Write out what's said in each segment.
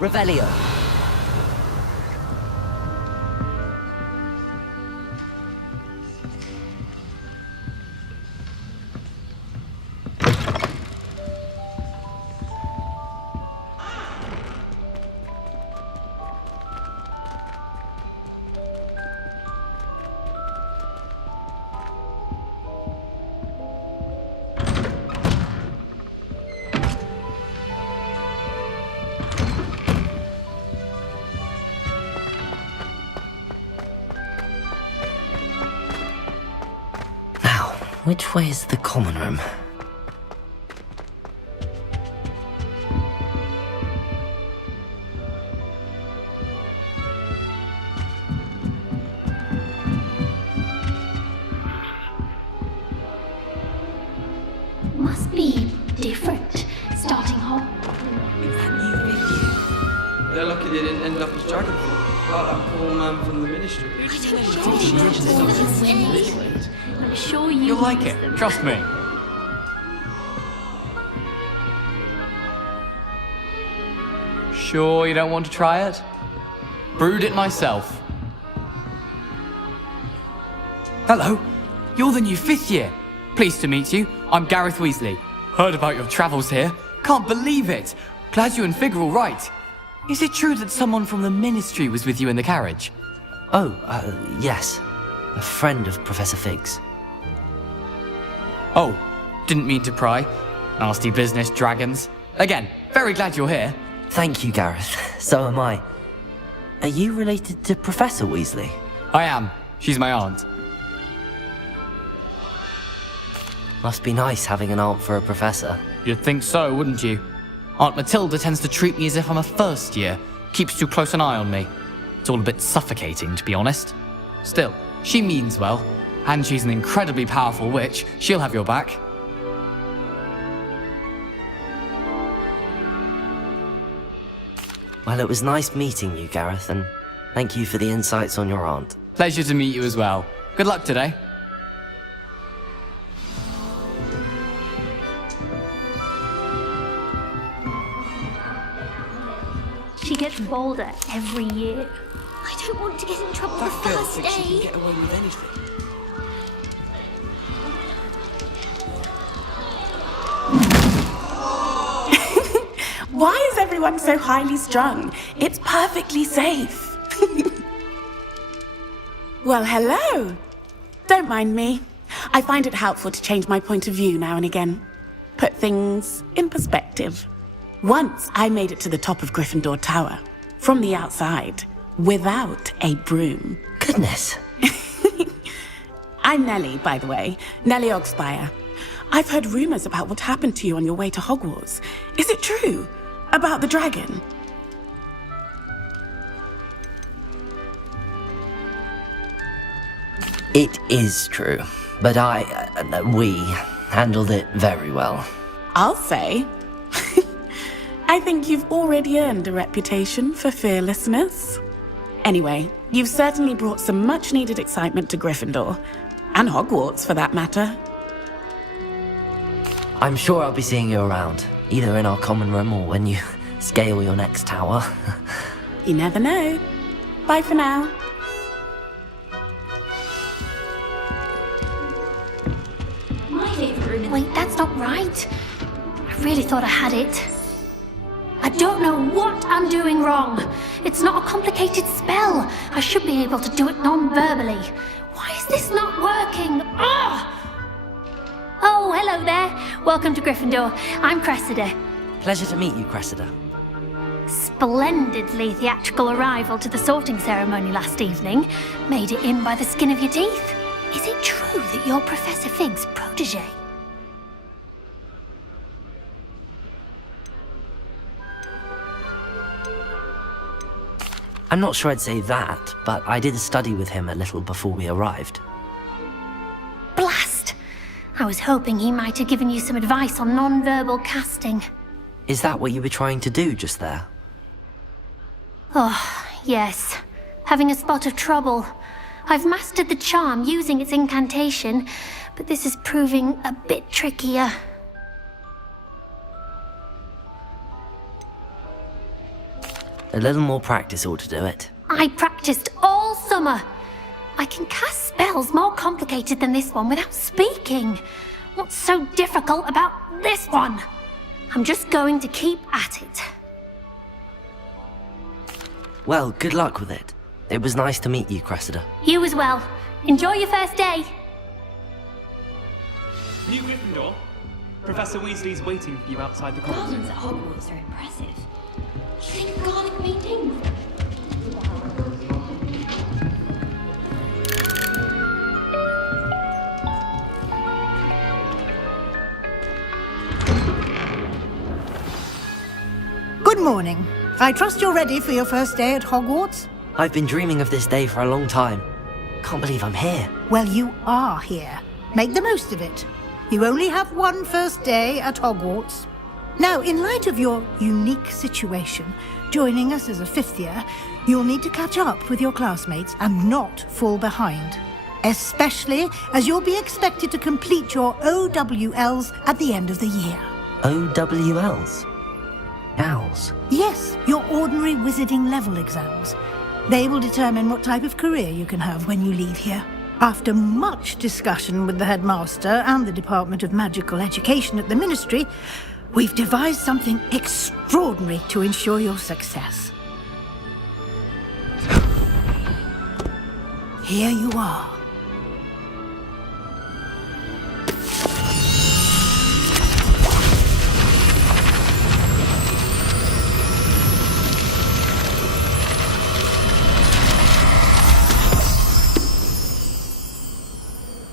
Revelio. Which way is the common room? Must be different, starting off. Is that new video? They're lucky they didn't end up as Dragonfly, like that poor man from the ministry. I'm sure you You'll like it, trust me. Sure you don't want to try it? Brewed it myself. Hello, you're the new 5th year. Pleased to meet you, I'm Gareth Weasley. Heard about your travels here. Can't believe it. Glad you and Fig are all right. Is it true that someone from the Ministry was with you in the carriage? Oh, yes. A friend of Professor Fig's. Oh, didn't mean to pry. Nasty business, dragons. Again, very glad you're here. Thank you, Gareth. So am I. Are you related to Professor Weasley? I am. She's my aunt. Must be nice having an aunt for a professor. You'd think so, wouldn't you? Aunt Matilda tends to treat me as if I'm a first year. Keeps too close an eye on me. It's all a bit suffocating, to be honest. Still, she means well. And she's an incredibly powerful witch. She'll have your back. Well, it was nice meeting you, Gareth, and thank you for the insights on your aunt. Pleasure to meet you as well. Good luck today. She gets bolder every year. I don't want to get in trouble the That girl first thinks she can day. get away with anything. Why is everyone so highly strung? It's perfectly safe. Well, hello. Don't mind me. I find it helpful to change my point of view now and again. Put things in perspective. Once I made it to the top of Gryffindor Tower, from the outside, without a broom. Goodness. I'm Nellie, by the way. Nellie Ogspire. I've heard rumors about what happened to you on your way to Hogwarts. Is it true? About the dragon? It is true, but we handled it very well. I'll say. I think you've already earned a reputation for fearlessness. Anyway, you've certainly brought some much-needed excitement to Gryffindor. And Hogwarts, for that matter. I'm sure I'll be seeing you around, either in our common room or when you scale your next tower. You never know. Bye for now. My favourite room. Wait, that's not right. I really thought I had it. I don't know what I'm doing wrong. It's not a complicated spell. I should be able to do it non-verbally. Why is this not working? Ugh! Oh, hello there. Welcome to Gryffindor. I'm Cressida. Pleasure to meet you, Cressida. Splendidly theatrical arrival to the sorting ceremony last evening. Made it in by the skin of your teeth. Is it true that you're Professor Fig's protege? I'm not sure I'd say that, but I did study with him a little before we arrived. Blast! I was hoping he might have given you some advice on non-verbal casting. Is that what you were trying to do just there? Oh, yes. Having a spot of trouble. I've mastered the charm using its incantation, but this is proving a bit trickier. little more practice ought to do it. I practiced all summer. I can cast spells more complicated than this one without speaking. What's so difficult about this one? I'm just going to keep at it. Well, good luck with it. It was nice to meet you, Cressida. You as well. Enjoy your first day. New Gryffindor. Professor Weasley's waiting for you outside the common room. Gardens at Hogwarts are impressive. You think garlic meetings? Good morning. I trust you're ready for your first day at Hogwarts? I've been dreaming of this day for a long time. Can't believe I'm here. Well, you are here. Make the most of it. You only have one first day at Hogwarts. Now, in light of your unique situation, joining us as a fifth year, you'll need to catch up with your classmates and not fall behind. Especially as you'll be expected to complete your OWLs at the end of the year. OWLs? Owls? Yes, your ordinary wizarding level exams. They will determine what type of career you can have when you leave here. After much discussion with the headmaster and the Department of Magical Education at the Ministry, we've devised something extraordinary to ensure your success. Here you are.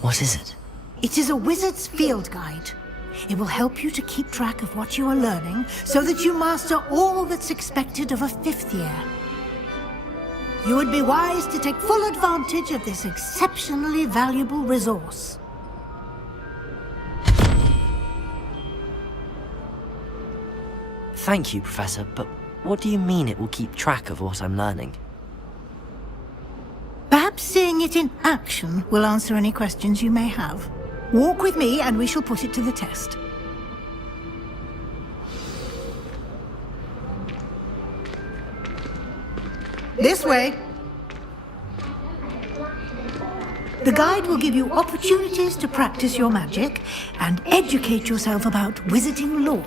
What is it? It is a wizard's field guide. It will help you to keep track of what you are learning so that you master all that's expected of a fifth year. You would be wise to take full advantage of this exceptionally valuable resource. Thank you, Professor, but what do you mean it will keep track of what I'm learning? Perhaps seeing it in action will answer any questions you may have. Walk with me and we shall put it to the test. This way. The guide will give you opportunities to practice your magic and educate yourself about wizarding lore.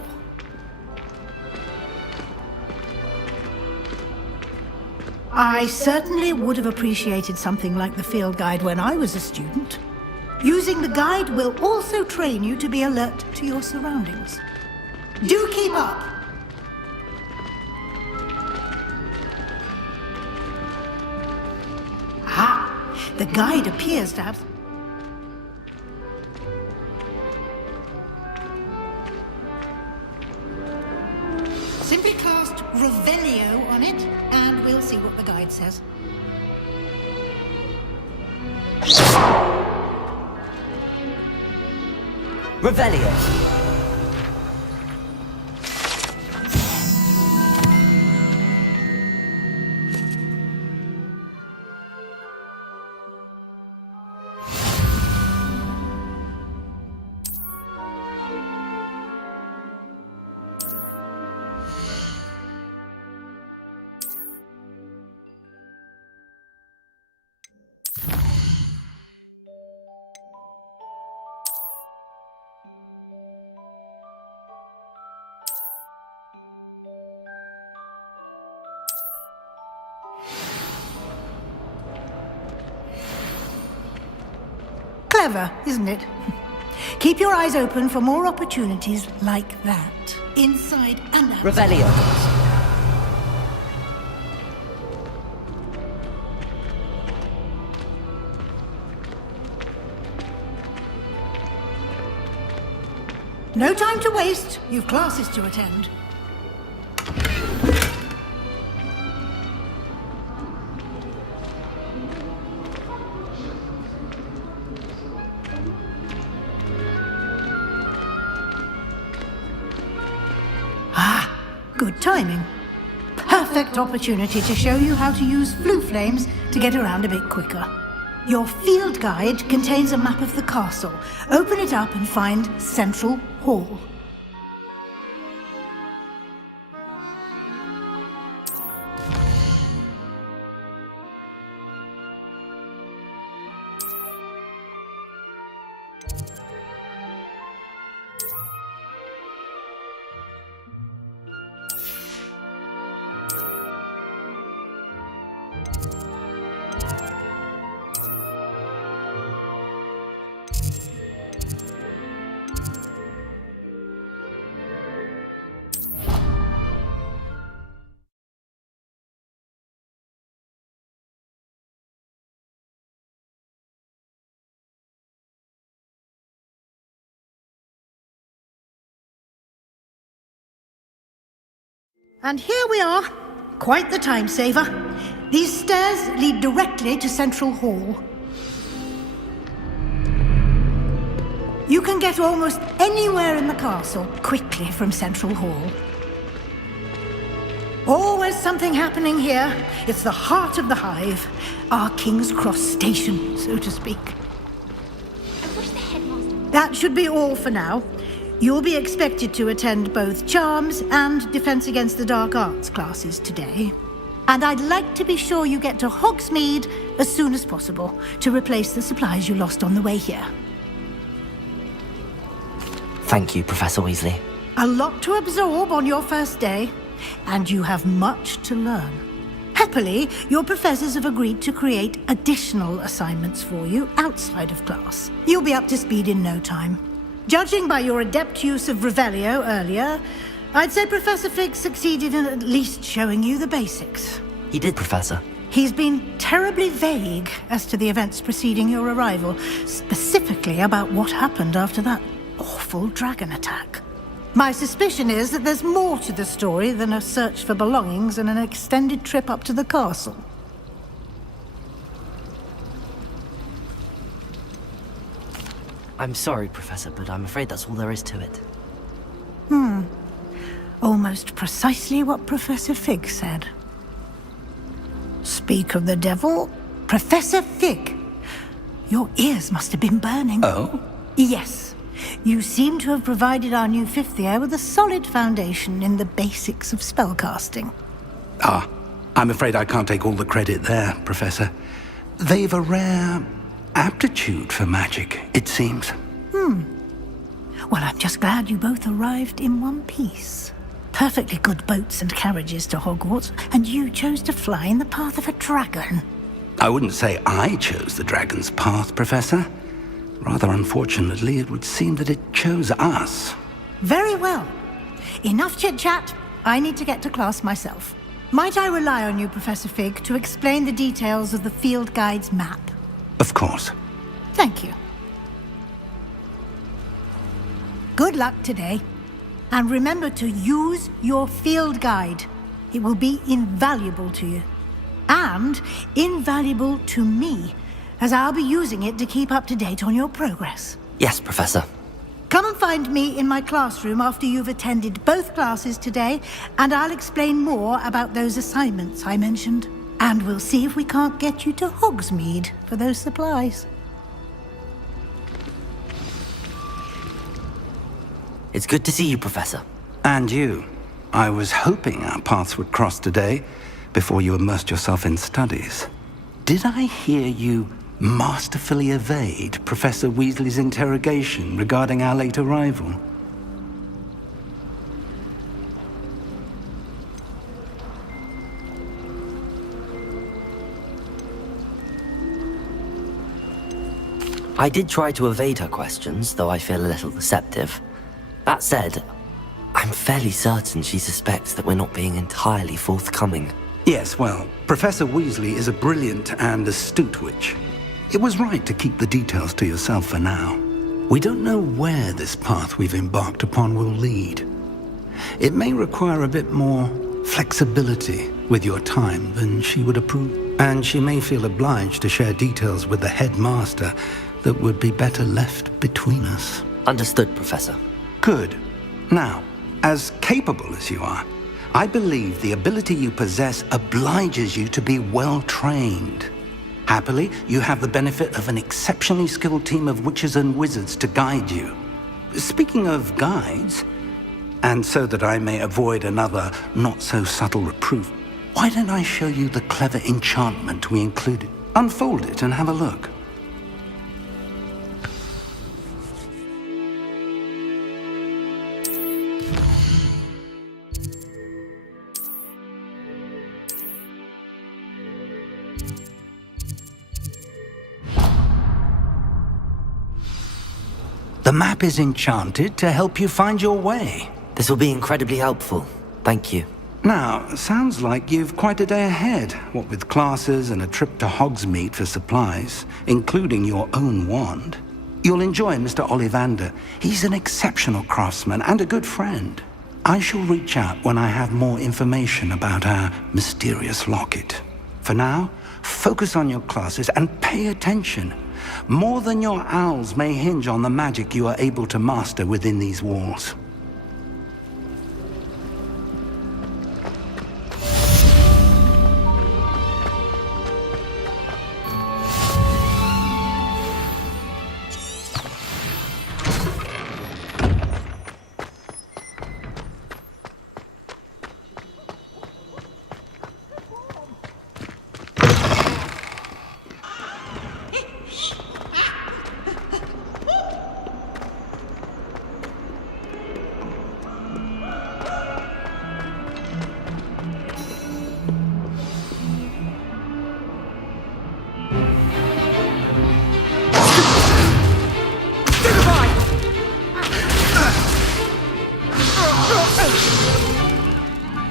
I certainly would have appreciated something like the field guide when I was a student. Using the guide will also train you to be alert to your surroundings. Do keep up! Ah, the guide appears to have... Simply cast Revelio on it, and we'll see what the guide says. Revelio! Clever, isn't it? Keep your eyes open for more opportunities like that. Inside and out. Revelio! No time to waste. You've classes to attend. Good timing. Perfect opportunity to show you how to use flue flames to get around a bit quicker. Your field guide contains a map of the castle. Open it up and find Central Hall. And here we are. Quite the time saver. These stairs lead directly to Central Hall. You can get almost anywhere in the castle quickly from Central Hall. Always something happening here. It's the heart of the hive. Our King's Cross station, so to speak. That should be all for now. You'll be expected to attend both Charms and Defense Against the Dark Arts classes today. And I'd like to be sure you get to Hogsmeade as soon as possible to replace the supplies you lost on the way here. Thank you, Professor Weasley. A lot to absorb on your first day, and you have much to learn. Happily, your professors have agreed to create additional assignments for you outside of class. You'll be up to speed in no time. Judging by your adept use of Revelio earlier, I'd say Professor Fig succeeded in at least showing you the basics. He did, Professor. He's been terribly vague as to the events preceding your arrival, specifically about what happened after that awful dragon attack. My suspicion is that there's more to the story than a search for belongings and an extended trip up to the castle. I'm sorry, Professor, but I'm afraid that's all there is to it. Almost precisely what Professor Fig said. Speak of the devil, Professor Fig. Your ears must have been burning. Oh? Yes. You seem to have provided our new fifth year with a solid foundation in the basics of spellcasting. Ah, I'm afraid I can't take all the credit there, Professor. They've a rare aptitude for magic, it seems. Well, I'm just glad you both arrived in one piece. Perfectly good boats and carriages to Hogwarts, and you chose to fly in the path of a dragon. I wouldn't say I chose the dragon's path, Professor. Rather unfortunately, it would seem that it chose us. Very well. Enough chit-chat. I need to get to class myself. Might I rely on you, Professor Fig, to explain the details of the field guide's map? Of course. Thank you. Good luck today. And remember to use your field guide. It will be invaluable to you. And invaluable to me, as I'll be using it to keep up to date on your progress. Yes, Professor. Come and find me in my classroom after you've attended both classes today, and I'll explain more about those assignments I mentioned. And we'll see if we can't get you to Hogsmeade for those supplies. It's good to see you, Professor. And you. I was hoping our paths would cross today, before you immersed yourself in studies. Did I hear you masterfully evade Professor Weasley's interrogation regarding our late arrival? I did try to evade her questions, though I feel a little deceptive. That said, I'm fairly certain she suspects that we're not being entirely forthcoming. Yes, well, Professor Weasley is a brilliant and astute witch. It was right to keep the details to yourself for now. We don't know where this path we've embarked upon will lead. It may require a bit more flexibility with your time than she would approve. And she may feel obliged to share details with the headmaster that would be better left between us. Understood, Professor. Good. Now, as capable as you are, I believe the ability you possess obliges you to be well-trained. Happily, you have the benefit of an exceptionally skilled team of witches and wizards to guide you. Speaking of guides, and so that I may avoid another not-so-subtle reproof, why don't I show you the clever enchantment we included? Unfold it and have a look. The map is enchanted to help you find your way. This will be incredibly helpful. Thank you. Now, sounds like you've quite a day ahead, what with classes and a trip to Hogsmeade for supplies, including your own wand. You'll enjoy Mr. Ollivander. He's an exceptional craftsman and a good friend. I shall reach out when I have more information about our mysterious locket. For now, focus on your classes and pay attention. More than your owls may hinge on the magic you are able to master within these walls.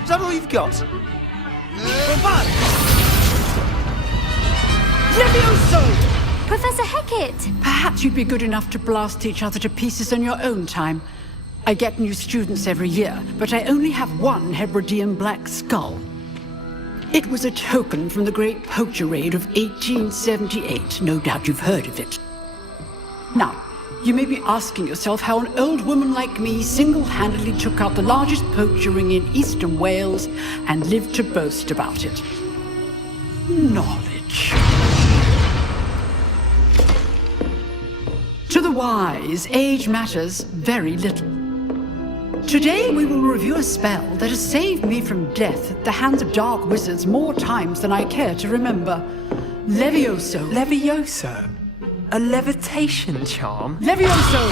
Is that all you've got? Levioso! Professor Hecat! Perhaps you'd be good enough to blast each other to pieces on your own time. I get new students every year, but I only have one Hebridean black skull. It was a token from the Great Poacher Raid of 1878. No doubt you've heard of it. Now, you may be asking yourself how an old woman like me single-handedly took out the largest poacher ring in eastern Wales and lived to boast about it. Knowledge. To the wise, age matters very little. Today we will review a spell that has saved me from death at the hands of dark wizards more times than I care to remember. Levioso. Levioso? A levitation charm? Levioso!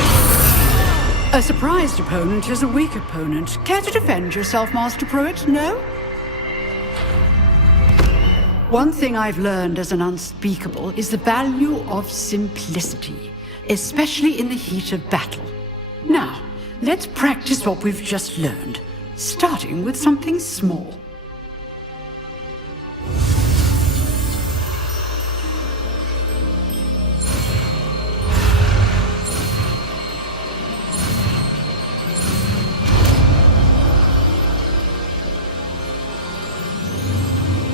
A surprised opponent is a weak opponent. Care to defend yourself, Master Pruitt? No? One thing I've learned as an unspeakable is the value of simplicity, especially in the heat of battle. Now, let's practice what we've just learned, starting with something small.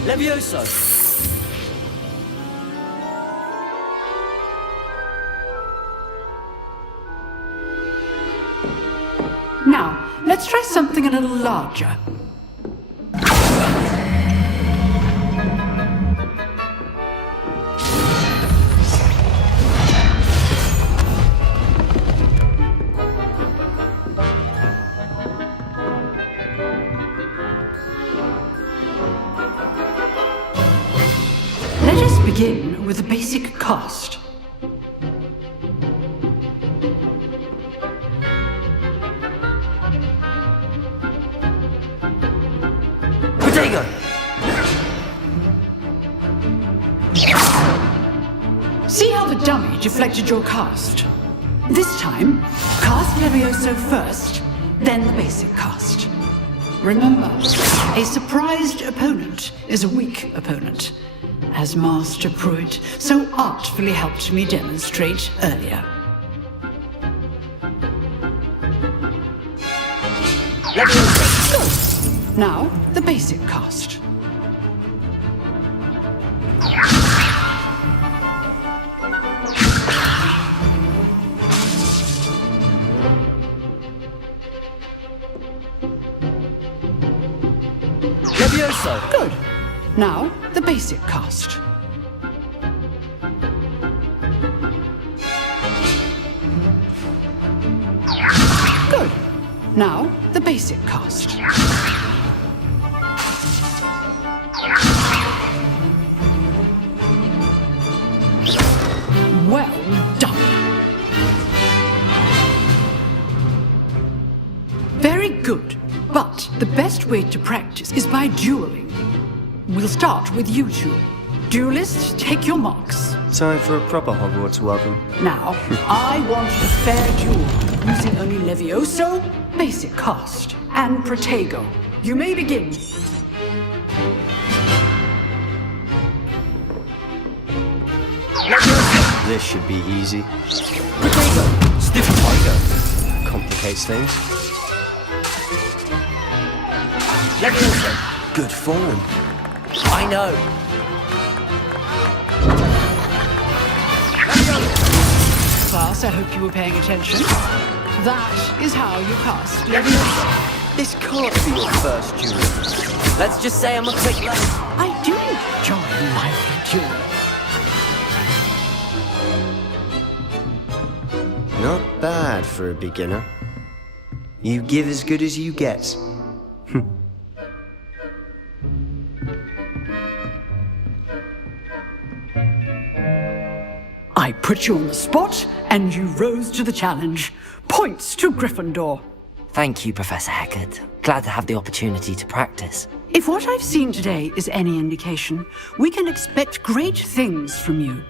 Levioso! Now, let's try something a little larger. Let us begin with the basic cast. Potato! See how the dummy deflected your cast? This time, cast Levioso first, then the basic cast. Remember, a surprised opponent is a weak opponent, as Master Pruitt so artfully helped me demonstrate earlier. Good. Now, the basic cast. Levioso! Good. Now, the basic cast. Good. Now, the basic cast. Well done. Very good. But the best way to practice is by dueling. We'll start with you two. Duelists, take your marks. Time for a proper Hogwarts welcome. Now, I want a fair duel, using only Levioso, basic cast, and Protego. You may begin. This should be easy. Potato! Stiff Tiger! Complicates things. Leviosa! Good form. I know. Class, I hope you were paying attention. That is how you cast Leviosa. This can't be your first duel. Let's just say I'm a quick learner. I do enjoy lively duel. Not bad for a beginner. You give as good as you get. I put you on the spot, and you rose to the challenge. Points to Gryffindor. Thank you, Professor Heckard. Glad to have the opportunity to practice. If what I've seen today is any indication, we can expect great things from you.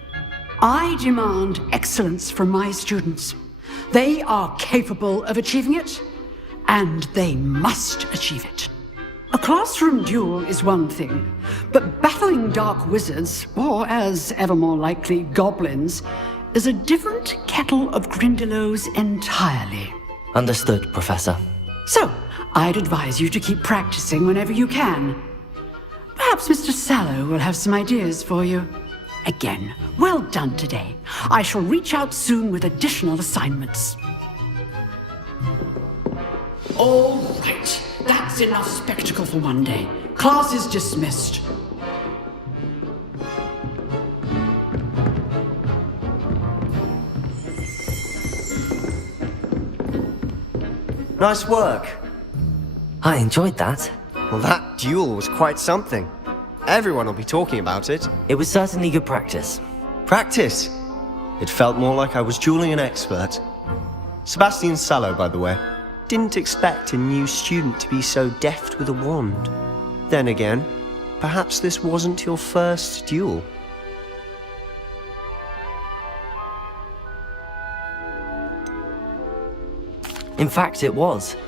I demand excellence from my students. They are capable of achieving it, and they must achieve it. A classroom duel is one thing, but battling dark wizards, or as ever more likely, goblins, is a different kettle of Grindylows entirely. Understood, Professor. So, I'd advise you to keep practicing whenever you can. Perhaps Mr. Sallow will have some ideas for you. Again, well done today. I shall reach out soon with additional assignments. All right. That's enough spectacle for one day. Class is dismissed. Nice work. I enjoyed that. Well, that duel was quite something. Everyone will be talking about it. It was certainly good practice. Practice? It felt more like I was dueling an expert. Sebastian Sallow, by the way. Didn't expect a new student to be so deft with a wand. Then again, perhaps this wasn't your first duel. In fact, it was.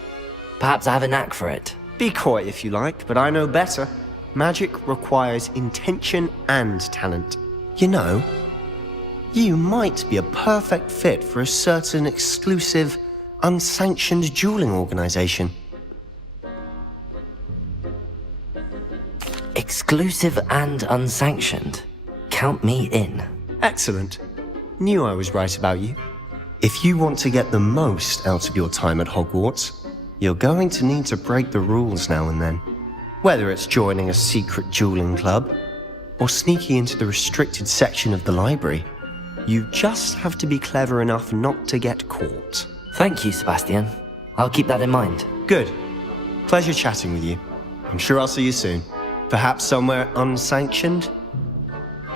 Perhaps I have a knack for it. Be coy if you like, but I know better. Magic requires intention and talent. You know, you might be a perfect fit for a certain exclusive, unsanctioned dueling organization. Exclusive and unsanctioned. Count me in. Excellent. Knew I was right about you. If you want to get the most out of your time at Hogwarts, you're going to need to break the rules now and then. Whether it's joining a secret dueling club, or sneaking into the restricted section of the library, you just have to be clever enough not to get caught. Thank you, Sebastian. I'll keep that in mind. Good. Pleasure chatting with you. I'm sure I'll see you soon. Perhaps somewhere unsanctioned?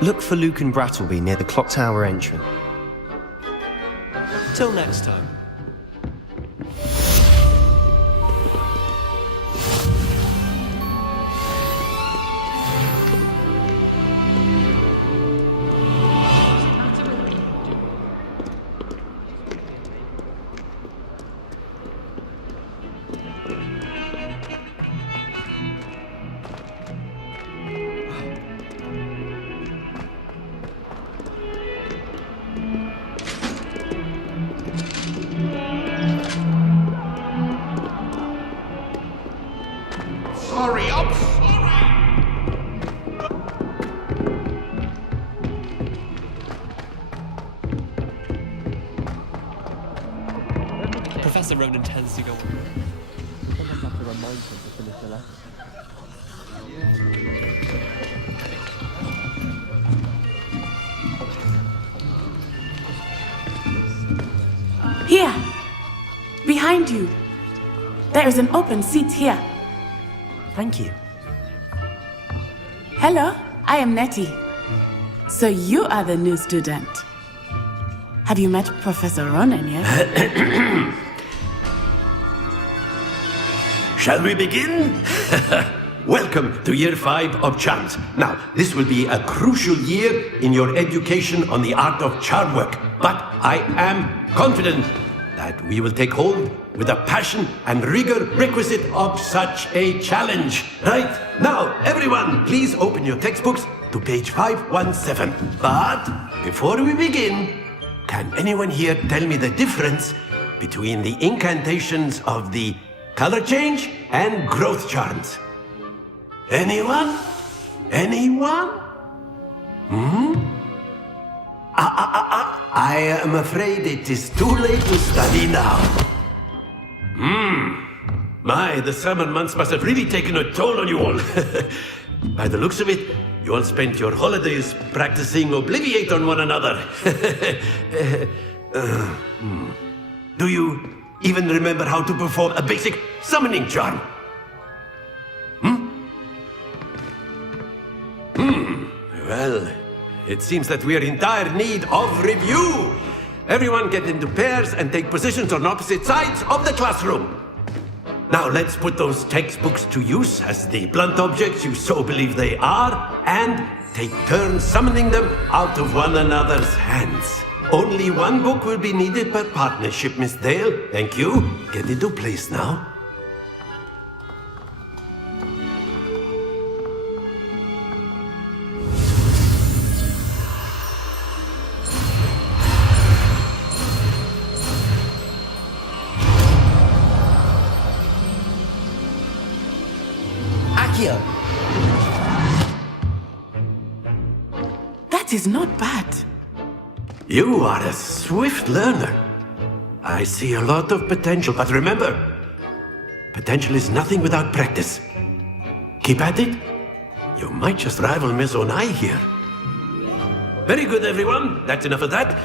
Look for Luke and Brattleby near the clock tower entrance. Till next time. Hurry up! Professor Ronan tends to go. Here! Behind you! There is an open seat here. Thank you. Hello, I am Nettie. So you are the new student. Have you met Professor Ronan yet? Shall we begin? Welcome to year 5 of charms. Now, this will be a crucial year in your education on the art of charm work. But I am confident that we will take hold with the passion and rigor requisite of such a challenge. Right? Now, everyone, please open your textbooks to page 517. But before we begin, can anyone here tell me the difference between the incantations of the color change and growth charms? Anyone? Anyone? I am afraid it is too late to study now. My, the summer months must have really taken a toll on you all. By the looks of it, you all spent your holidays practicing Obliviate on one another. Do you even remember how to perform a basic summoning charm? Well, it seems that we are in dire need of review. Everyone get into pairs and take positions on opposite sides of the classroom. Now let's put those textbooks to use as the blunt objects you so believe they are, and take turns summoning them out of one another's hands. Only one book will be needed per partnership, Miss Dale. Thank you. Get into place now. That is not bad. You are a swift learner. I see a lot of potential, but remember, potential is nothing without practice. Keep at it. You might just rival Miss Onai here. Very good, everyone. That's enough of that.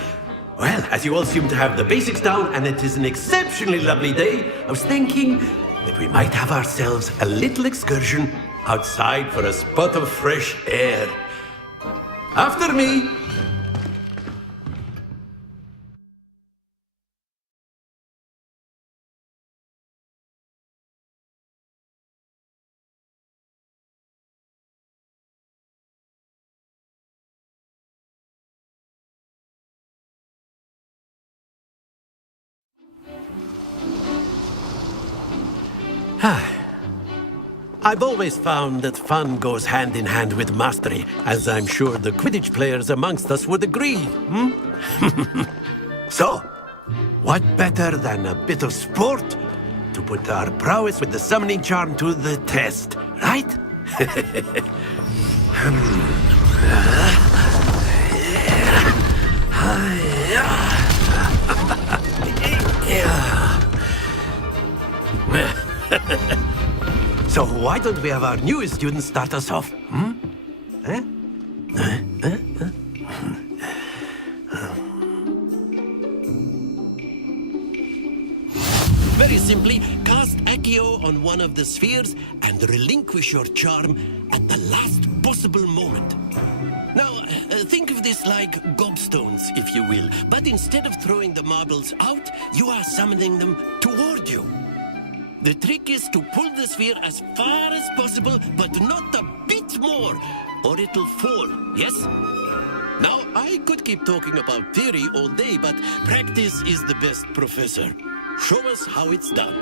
Well, as you all seem to have the basics down, and it is an exceptionally lovely day, I was thinking that we might have ourselves a little excursion outside for a spot of fresh air. After me. I've always found that fun goes hand in hand with mastery, as I'm sure the Quidditch players amongst us would agree. So, what better than a bit of sport to put our prowess with the summoning charm to the test, right? So why don't we have our newest student start us off? Very simply, cast Accio on one of the spheres and relinquish your charm at the last possible moment. Now, think of this like gobstones, if you will, but instead of throwing the marbles out, you are summoning them toward you. The trick is to pull the sphere as far as possible, but not a bit more, or it'll fall, yes? Now, I could keep talking about theory all day, but practice is the best professor. Show us how it's done.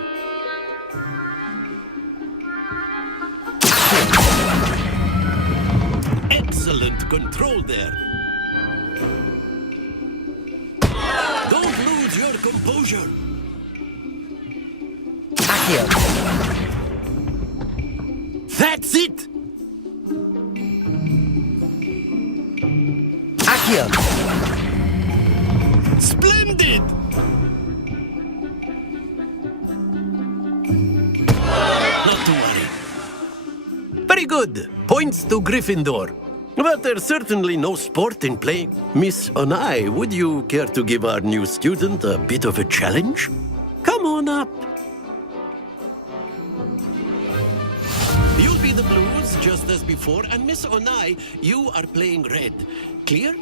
Excellent control there. Don't lose your composure. That's it! Accio! Splendid! Not to worry. Very good. Points to Gryffindor. But there's certainly no sport in play. Miss Onai, would you care to give our new student a bit of a challenge? Come on up. You'll be the blues, just as before, and Miss Onai, you are playing red. Clear?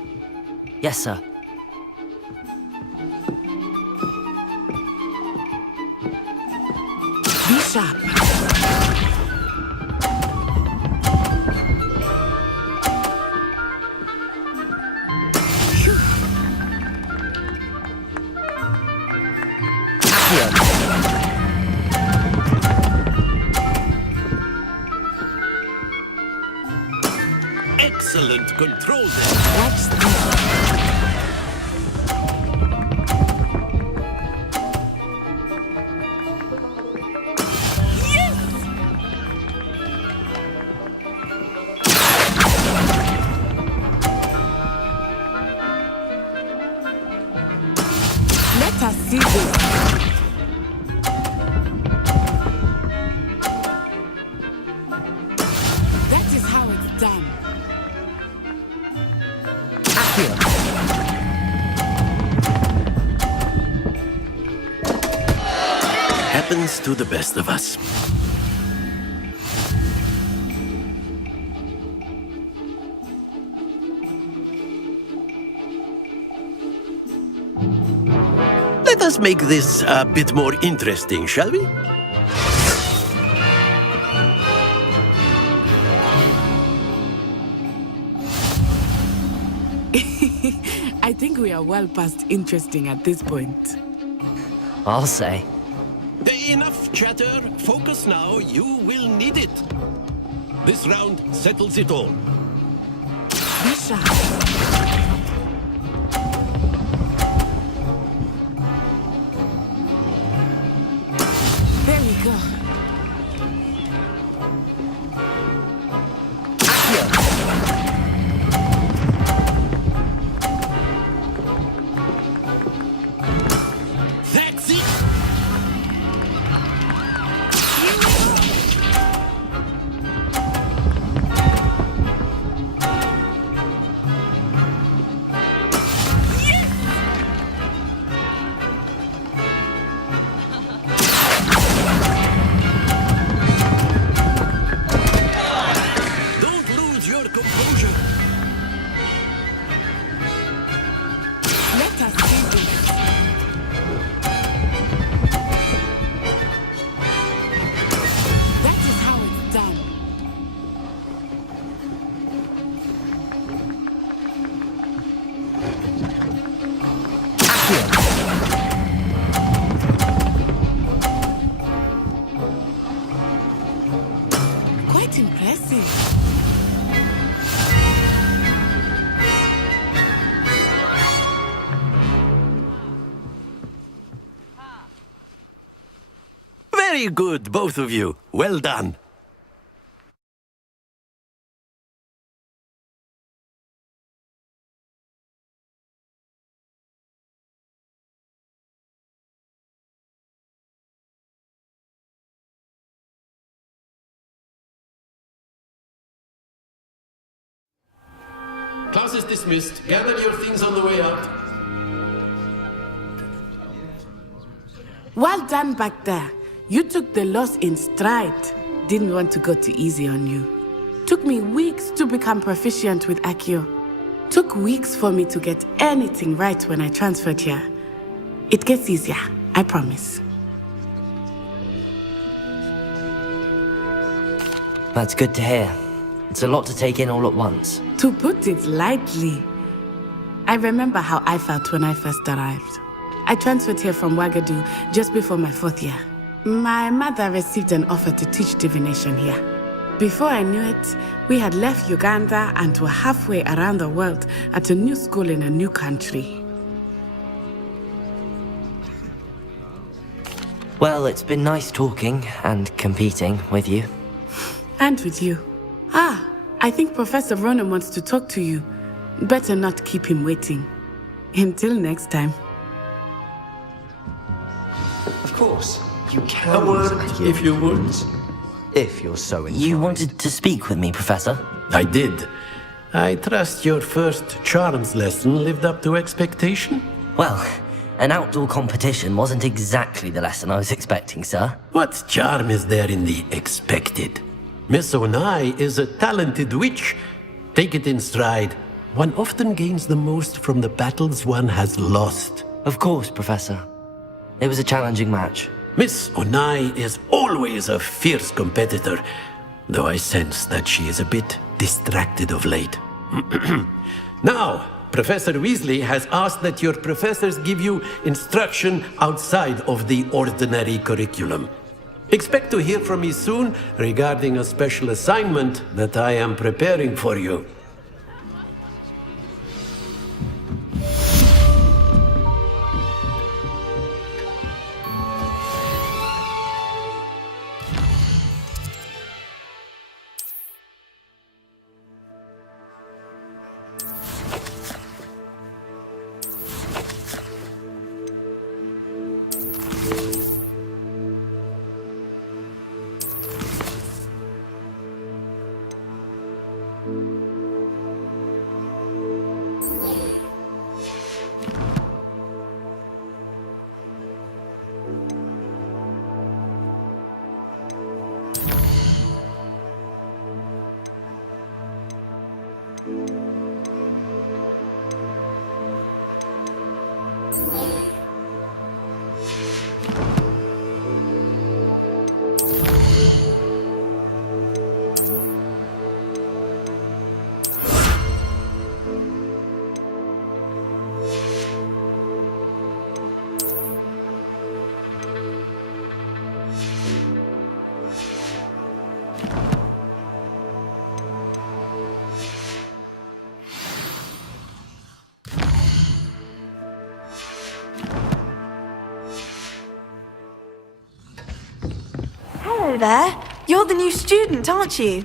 Yes, sir. Be sharp. Excellent control there. Watch this. see this. That is how it's done. Happens to the best of us. Let us make this a bit more interesting, shall we? I think we are well past interesting at this point. I'll say. Enough chatter. Focus now. You will need it. This round settles it all. Be sharp. There we go. That's it. Don't lose your composure. Let us do this. That is how it's done. Quite impressive. Very good, both of you. Well done. Class is dismissed. Gather your things on the way out. Well done back there. You took the loss in stride. Didn't want to go too easy on you. Took me weeks to become proficient with Accio. Took weeks for me to get anything right when I transferred here. It gets easier, I promise. That's good to hear. It's a lot to take in all at once. To put it lightly, I remember how I felt when I first arrived. I transferred here from Ouagadougou just before my 4th year. My mother received an offer to teach divination here. Before I knew it, we had left Uganda and were halfway around the world at a new school in a new country. Well, it's been nice talking and competing with you. And with you. Ah, I think Professor Ronan wants to talk to you. Better not keep him waiting. Until next time. Of course, you can. A word, if you would. If you're so inclined. You wanted to speak with me, Professor? I did. I trust your first charms lesson lived up to expectation? Well, an outdoor competition wasn't exactly the lesson I was expecting, sir. What charm is there in the expected? Miss Onai is a talented witch. Take it in stride. One often gains the most from the battles one has lost. Of course, Professor. It was a challenging match. Miss Onai is always a fierce competitor, though I sense that she is a bit distracted of late. Now, Professor Weasley has asked that your professors give you instruction outside of the ordinary curriculum. Expect to hear from me soon regarding a special assignment that I am preparing for you. Hello there. You're the new student, aren't you?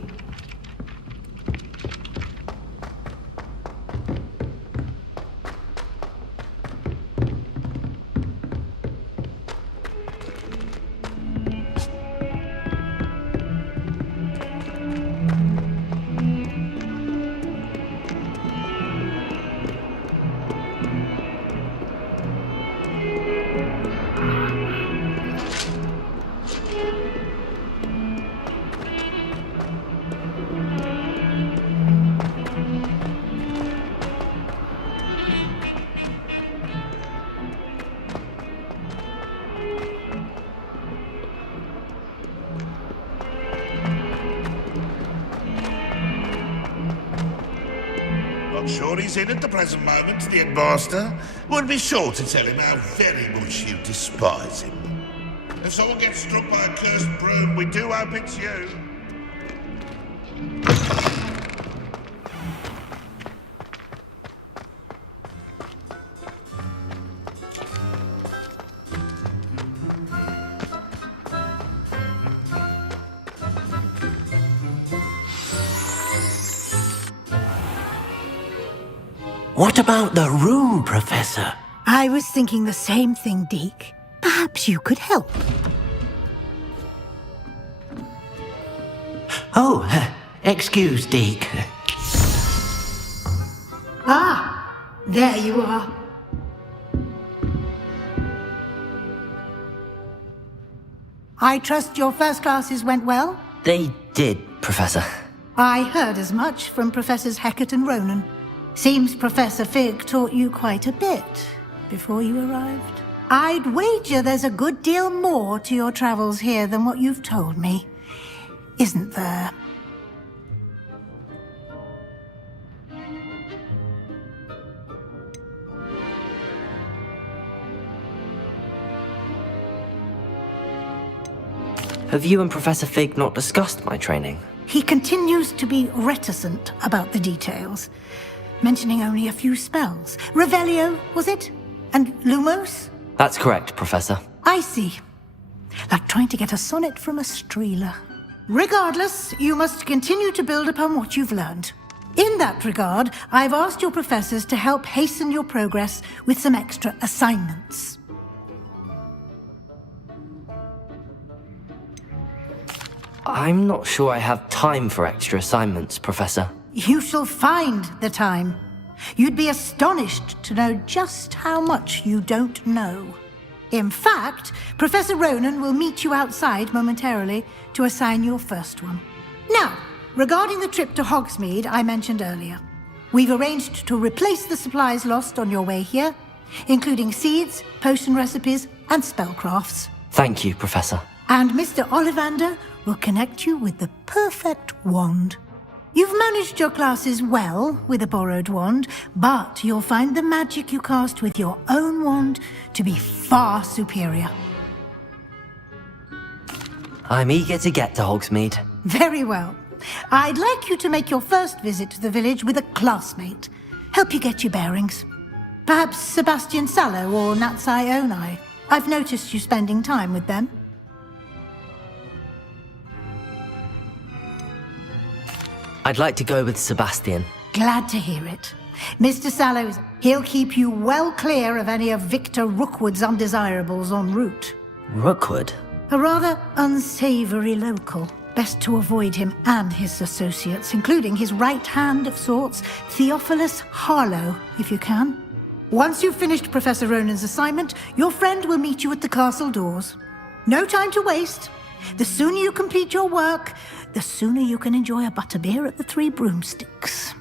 I'm sure he's in at the present moment, the headmaster. Would be sure to tell him how very much you despise him. If someone gets struck by a cursed broom, we do hope it's you. What about the room, Professor? I was thinking the same thing, Deke. Perhaps you could help. Oh, excuse, Deke. Ah, there you are. I trust your first classes went well? They did, Professor. I heard as much from Professors Hecat and Ronan. Seems Professor Fig taught you quite a bit before you arrived. I'd wager there's a good deal more to your travels here than what you've told me, isn't there? Have you and Professor Fig not discussed my training? He continues to be reticent about the details, mentioning only a few spells. Revelio, was it? And Lumos? That's correct, Professor. I see. Like trying to get a sonnet from a streeler. Regardless, you must continue to build upon what you've learned. In that regard, I've asked your professors to help hasten your progress with some extra assignments. I'm not sure I have time for extra assignments, Professor. You shall find the time. You'd be astonished to know just how much you don't know. In fact, Professor Ronan will meet you outside momentarily to assign your first one. Now, regarding the trip to Hogsmeade I mentioned earlier, we've arranged to replace the supplies lost on your way here, including seeds, potion recipes, and spellcrafts. Thank you, Professor. And Mr. Ollivander will connect you with the perfect wand. You've managed your classes well with a borrowed wand, but you'll find the magic you cast with your own wand to be far superior. I'm eager to get to Hogsmeade. Very well. I'd like you to make your first visit to the village with a classmate. Help you get your bearings. Perhaps Sebastian Sallow or Natsai Onai. I've noticed you spending time with them. I'd like to go with Sebastian. Glad to hear it. Mr. Sallows, he'll keep you well clear of any of Victor Rookwood's undesirables en route. Rookwood? A rather unsavory local. Best to avoid him and his associates, including his right hand of sorts, Theophilus Harlow, if you can. Once you've finished Professor Ronan's assignment, your friend will meet you at the castle doors. No time to waste. The sooner you complete your work, the sooner you can enjoy a butterbeer at the Three Broomsticks.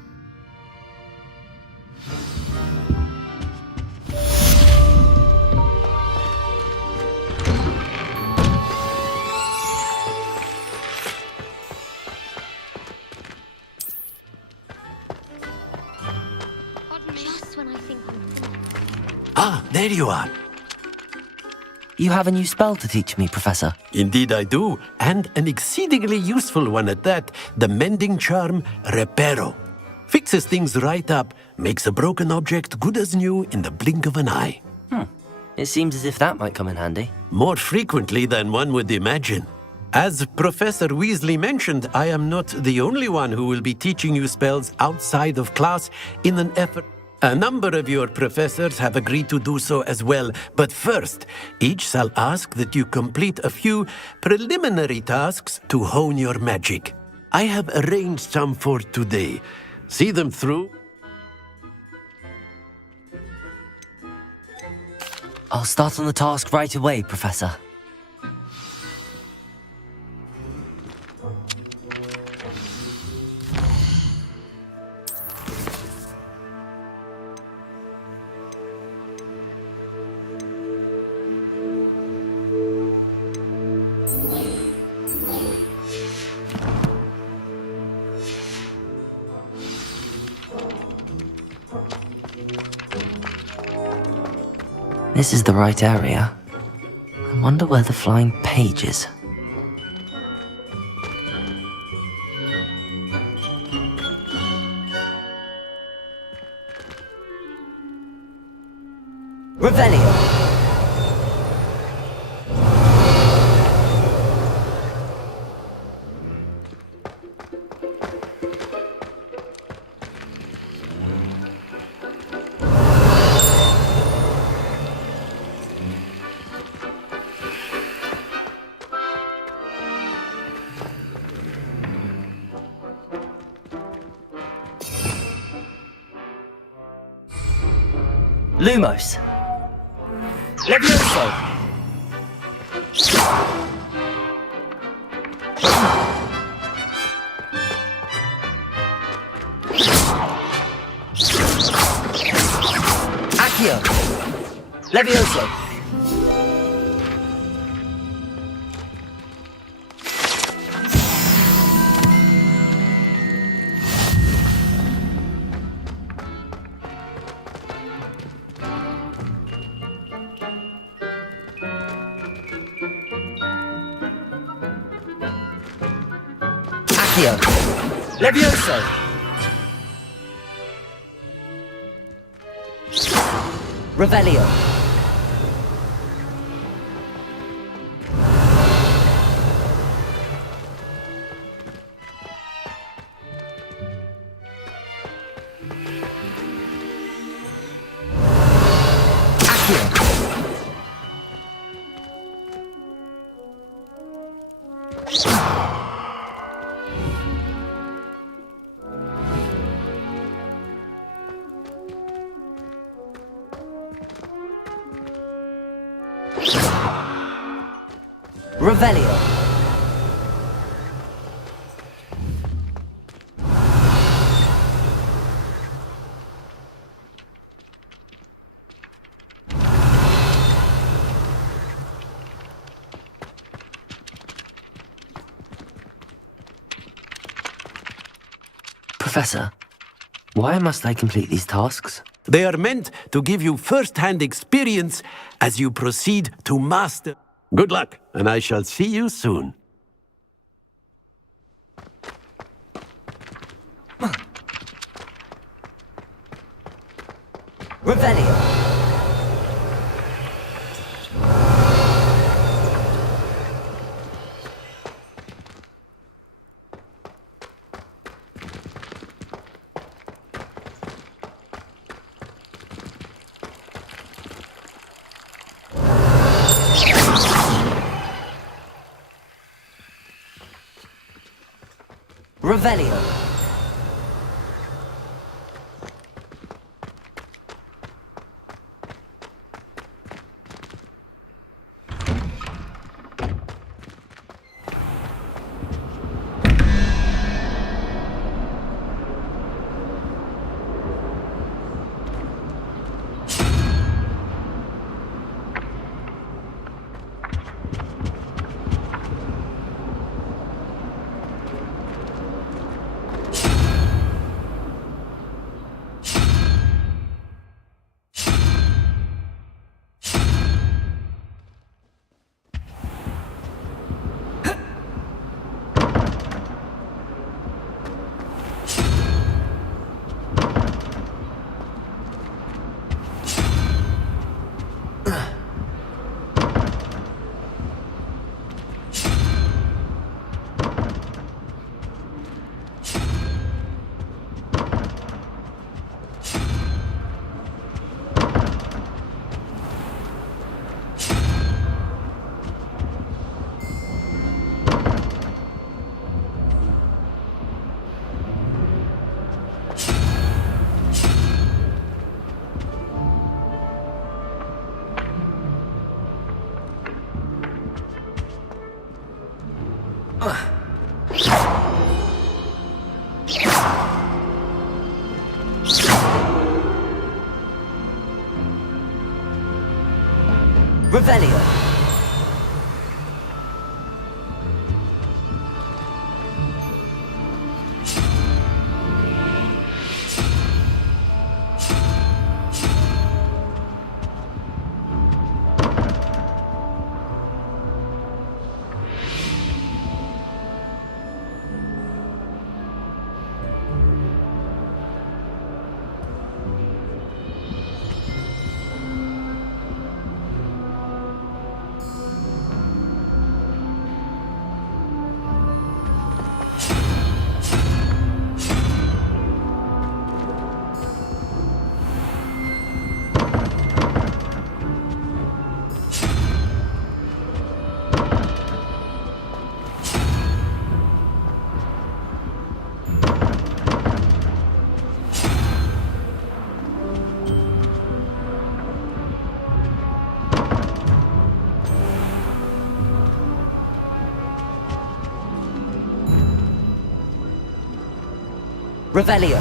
Ah, there you are. You have a new spell to teach me, Professor. Indeed I do, and an exceedingly useful one at that, the mending charm Reparo. Fixes things right up, makes a broken object good as new in the blink of an eye. It seems as if that might come in handy. More frequently than one would imagine. As Professor Weasley mentioned, I am not the only one who will be teaching you spells outside of class in an effort. A number of your professors have agreed to do so as well, but first, each shall ask that you complete a few preliminary tasks to hone your magic. I have arranged some for today. See them through. I'll start on the task right away, Professor. This is the right area. I wonder where the flying page is. Revelio! Lumos. Levioso. Accio. Levioso. Levioso! Revelio! Revelio. Professor, why must I complete these tasks? They are meant to give you first-hand experience as you proceed to master. Good luck, and I shall see you soon. Revelio. Revelio. Revelio. Revelio.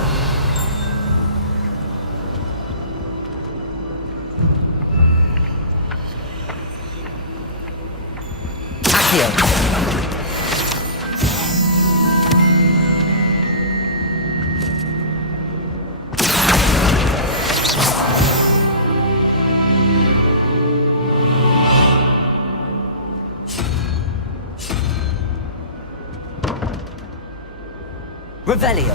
Accio. Revelio.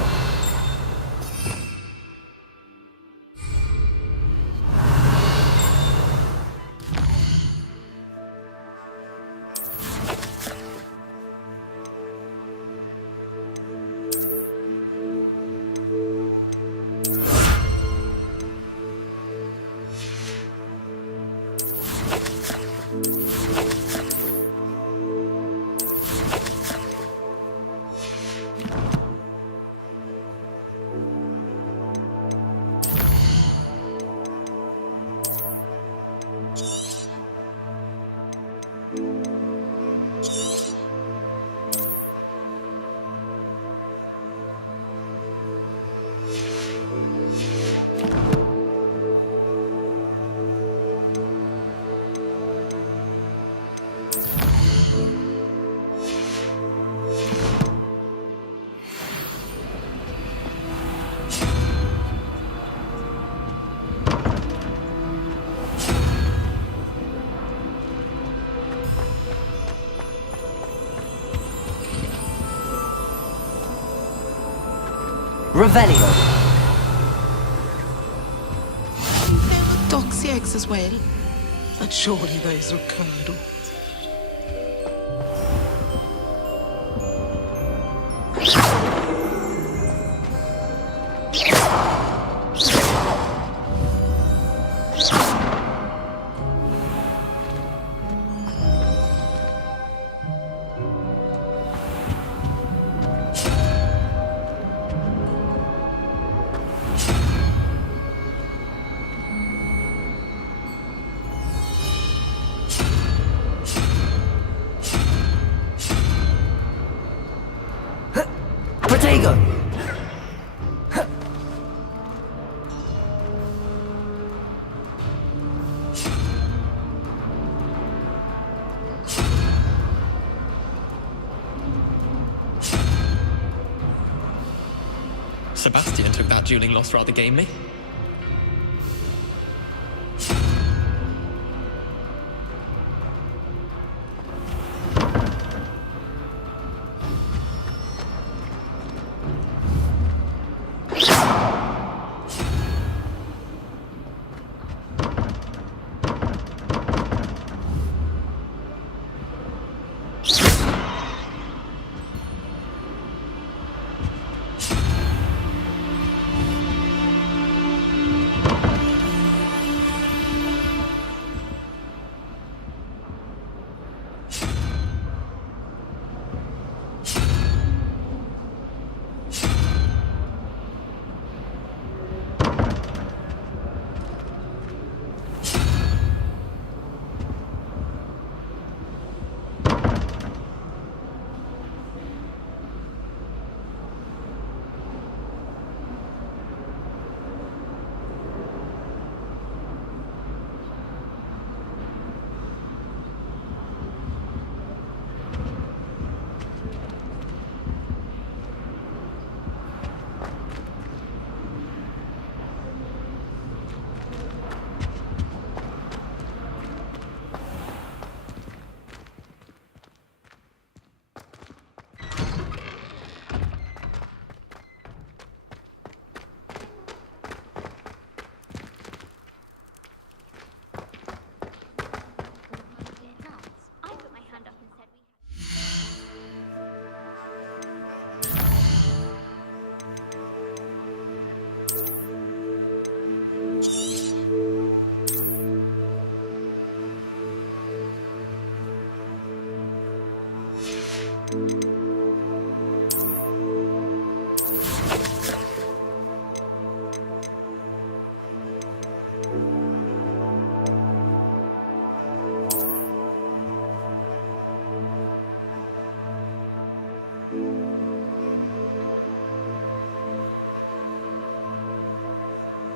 Revelio. There were doxy eggs as well, but surely those were curdled. Protego! Sebastian took that dueling loss rather gamely.